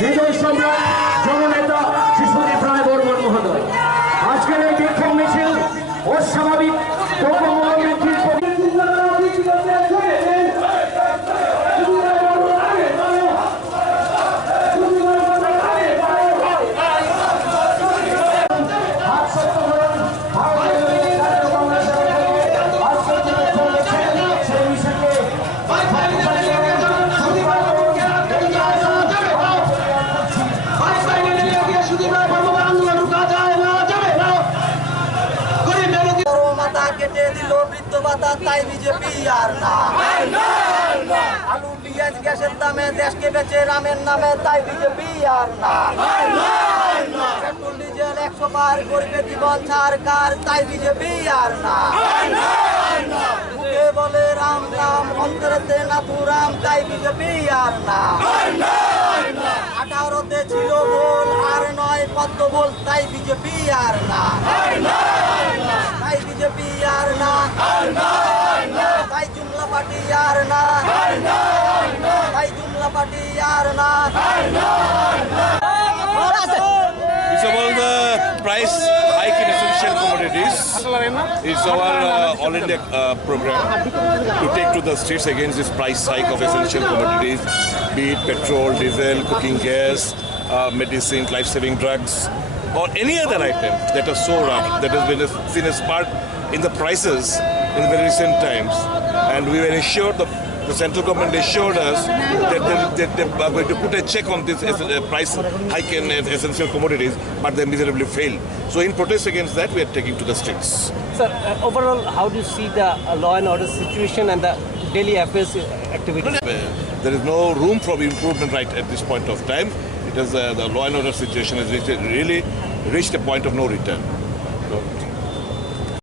হৃদয় সম্রাট জননেতা শিশুদীপ রায় বর্মন মহোদয়। আজকের এই বিক্ষোভ মিছিল অস্বাভাবিক তাই বিজেপি আর না। আলু পেঁয়াজ গ্যাসের দামে দেশকে বেচে রামের নামে তাই বিজেপি আর না। পেট্রোল ডিজেল 100 পার করবে জীবন সরকার তাই বিজেপি আর না। মুখে বলে রাম নাম অন্তরেতে নাথুরাম তাই বিজেপি আর না। 18তে ছিল বল আর নয় পদ্ম বল তাই বিজেপি আর না। তাই বিজেপি আর না। তাই জুমলা পার্টি আর না। তাই জুমলা পার্টি আর না। It's about the price hike in essential commodities. It's our all India program to take to the streets against this price hike of essential commodities, be it petrol, diesel, cooking gas, medicine, life-saving drugs, or any other item that are so up that has been seen as part in the prices in the recent times. And we were assured, the central government assured us that they are going to put a check on this price hike in essential commodities, but they miserably failed. So in protest against that, we are taking to the streets. Sir, overall, how do you see the law and order situation and the daily affairs activities? There is no room for improvement right at this point of time. It is the law and order situation has really reached a point of no return. So